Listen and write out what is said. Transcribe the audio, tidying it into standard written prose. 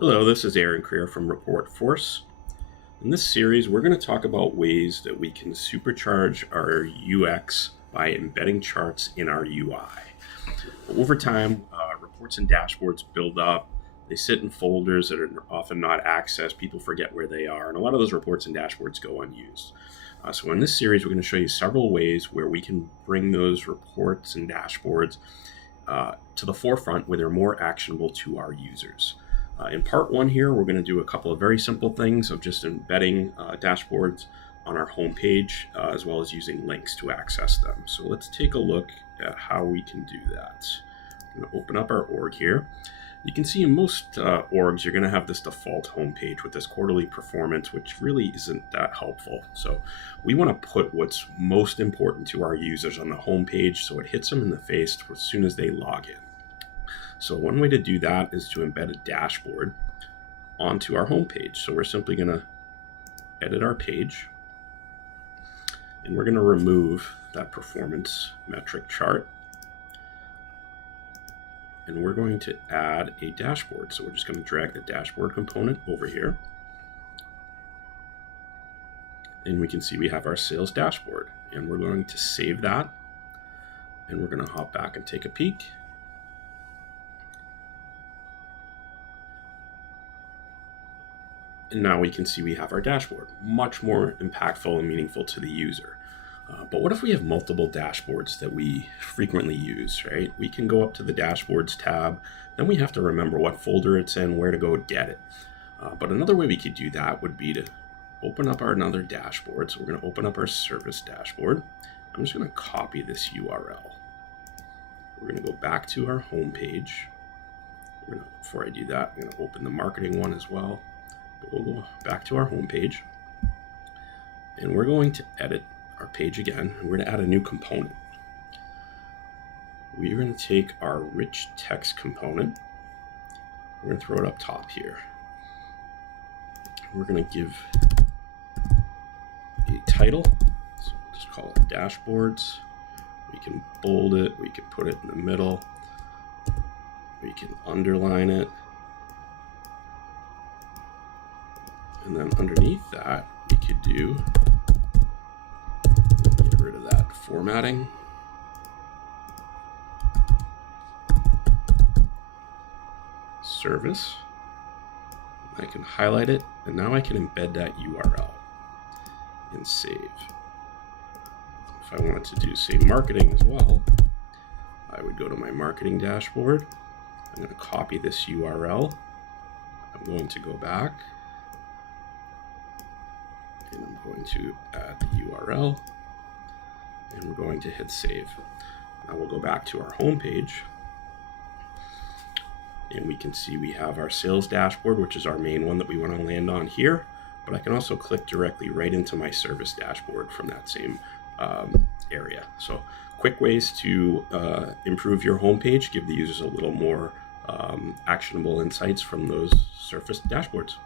Hello, this is Aaron Creer from Report Force. In this series, we're going to talk about ways that we can supercharge our UX by embedding charts in our UI. Over time, reports and dashboards build up. They sit in folders that are often not accessed. People forget where they are, and a lot of those reports and dashboards go unused. So in this series, we're going to show you several ways where we can bring those reports and dashboards to the forefront where they're more actionable to our users. In part one here, we're going to do a couple of very simple things of just embedding dashboards on our homepage, as well as using links to access them. So let's take a look at how we can do that. I'm going to open up our org here. You can see in most orgs, you're going to have this default homepage with this quarterly performance, which really isn't that helpful. So we want to put what's most important to our users on the homepage so it hits them in the face as soon as they log in. So one way to do that is to embed a dashboard onto our homepage. So we're simply going to edit our page, and we're going to remove that performance metric chart. And we're going to add a dashboard. So we're just going to drag the dashboard component over here. And we can see we have our sales dashboard. And we're going to save that. And we're going to hop back and take a peek. And now we can see we have our dashboard, much more impactful and meaningful to the user. But what if we have multiple dashboards that we frequently use, right? We can go up to the dashboards tab, then we have to remember what folder it's in, where to go get it. But another way we could do that would be to open up another dashboard. So we're going to open up our service dashboard. I'm just going to copy this URL. We're going to go back to our home page. Before I do that, I'm going to open the marketing one as well. But we'll go back to our home page, and we're going to edit our page again, and we're going to add a new component. We're going to take our rich text component. We're going to throw it up top here. We're going to give a title, so we'll just call it dashboards. We can bold it, we can put it in the middle, we can underline it. And then underneath that, we could get rid of that formatting. Service. I can highlight it, and now I can embed that URL and save. If I wanted to do, say, marketing as well, I would go to my marketing dashboard. I'm going to copy this URL. I'm going to go back. And I'm going to add the URL, and we're going to hit save. Now we'll go back to our home page, and we can see we have our sales dashboard, which is our main one that we want to land on here, but I can also click directly right into my service dashboard from that same area. So quick ways to improve your homepage, give the users a little more actionable insights from those surface dashboards.